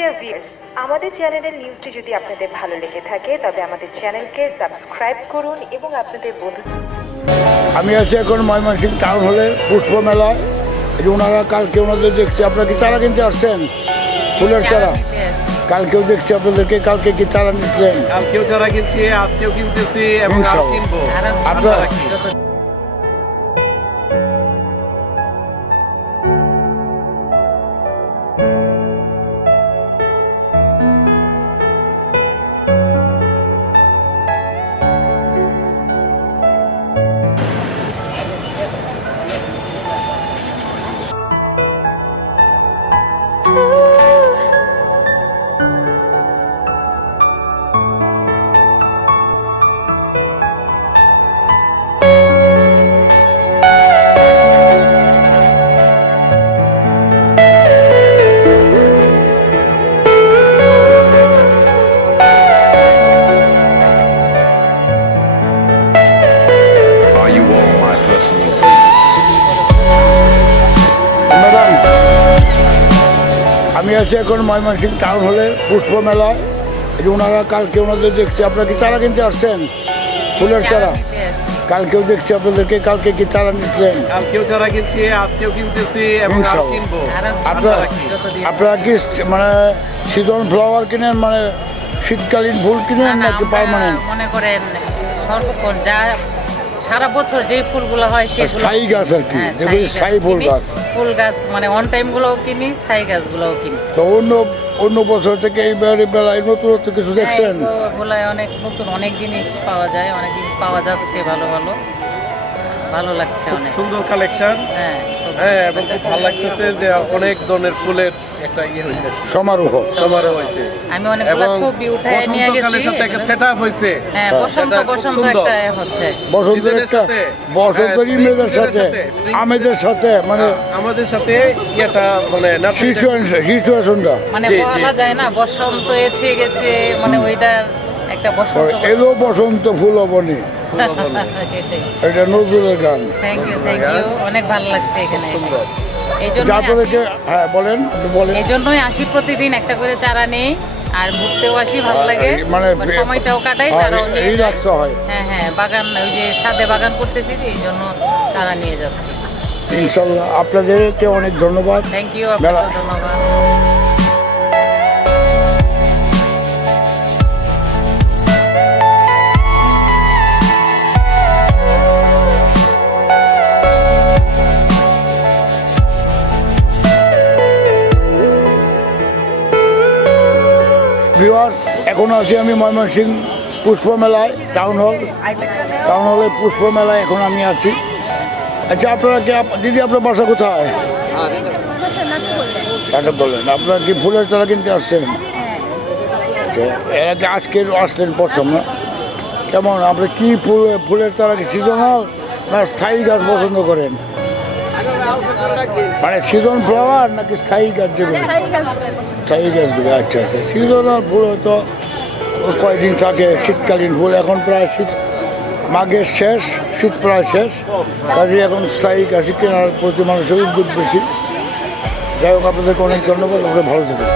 Dear viewers, আমাদের চ্যানেলের নিউজটি যদি আপনাদের ভালো লেগে থাকে তবে আমাদের চ্যানেলকে সাবস্ক্রাইব করুন এবং আপনাদের বন্ধু। আমি আছি এখন ময়মনসিংহ টাউন হলের পুষ্প মেলায়। ওনারা কালকে ওনাদের দেখছি, আপনারা কি চারা কিনতে আসছেন? ফুলের চারা কালকেও দেখছি আপনাদেরকে। কালকে কি চারা নিচ্ছিলেন? কালকেও চারা কিনছি, আজকেও কিনতেছি এবং আরো কিনবো। আপনারা আমি আছি এখন ময়মনসিংহ টাউন হলের পুষ্প মেলায়। ওনারা কালকে ওনাদের দেখছি, আপনারা কি চারা কিনতে আসছেন? ফুলের চারা কালকেও দেখছি আপনাদেরকে। কালকে কি চারা নিচ্ছিলেন? কালকেও চারা কিনছি, আজকেও কিনতেছি এবং আরো কিনবো। আপনারা কি মানে সিজন ফ্লাওয়ার কিনেন, মানে শীতকালীন ফুল কিনেন নাকি পার্মানেন্ট? মনে করেন সর্বক্ষণ যা সারা বছর যে ফুলগুলো হয় সেগুলো স্থায়ী গাছ আর কি, যেগুলো স্থায়ী ফুল গাছ মানে অন টাইম গুলোও কিনি, স্থায়ী গাছগুলোও কিনি। তো অন্য বছর থেকে এইবারে বেলায় নতুনত্ব কিছু দেখছেন? এগুলায় অনেক নতুন অনেক জিনিস পাওয়া যায়, অনেক জিনিস পাওয়া যাচ্ছে, ভালো লাগছে, অনেক সুন্দর কালেকশন। হ্যাঁ, এবং খুব ভালো লাগছে যে অনেক ধরনের ফুলের একটা হয়েছে, সমারোহ হয়েছে। আমি অনেকগুলো ছবি উঠায় নিয়ে গেছি, সাথে একটা সেটআপ হয়েছে। হ্যাঁ, বসন্ত একটা হচ্ছে, বসন্তের সাথে ইমেজের সাথে আমেজের সাথে, মানে আমাদের সাথে এটা মানে সিচুয়েশনটা মানে বলা যায় না, বসন্ত এসে গেছে, মানে ওইটার একটা বসন্ত এলো, বসন্ত ফুল বনে। সেটাই, এটা নজরুলের গান। থ্যাংক ইউ অনেক ভালো লাগছে এখানে। এই জন্যই আসি, প্রতিদিন একটা করে চারা নেই, আর ঘুরতেও আসি, ভালো লাগে, মানে সময়টাও কাটাই, চারাও নিয়ে রিল্যাক্স হয়। হ্যাঁ, বাগান, ওই যে ছাদে বাগান করতেছি, এই জন্য চারা নিয়ে যাচ্ছি। ইনশাল্লাহ আপনাদেরকে অনেক ধন্যবাদ। থ্যাংক ইউ, আপনাকে ধন্যবাদ। এখন আছি আমি ময়মনসিংহ পুষ্প মেলায়, টাউন হলের পুষ্প মেলায় এখন আমি আছি। আচ্ছা, আপনারা কি দিদি আপনার বাসা কোথায়? বললেন আপনারা কি ফুলের চারা কিনতে আসছেন? আচ্ছা, এরা কি আজকে আসলেন প্রথম না? কেমন আপনি কি ফুলের চারা কি সিজনাল না স্থায়ী গাছ পছন্দ করেন? মানে সিজন ফ্লাওয়ার নাকি স্থায়ী গাছ? যেগুলো স্থায়ী গাছগুলো। আচ্ছা, সিজনাল ফুল হয়তো কয়েকদিন থাকে, শীতকালীন ফুল। এখন প্রায় মাঘের শেষ, শীত প্রায় শেষ, কাজে এখন স্থায়ী গাছ কেনার প্রতি মানুষের উদ্যোগ বেশি। যাই হোক, আপনাদেরকে অনেক ধন্যবাদ, আপনারা ভালো থাকবেন।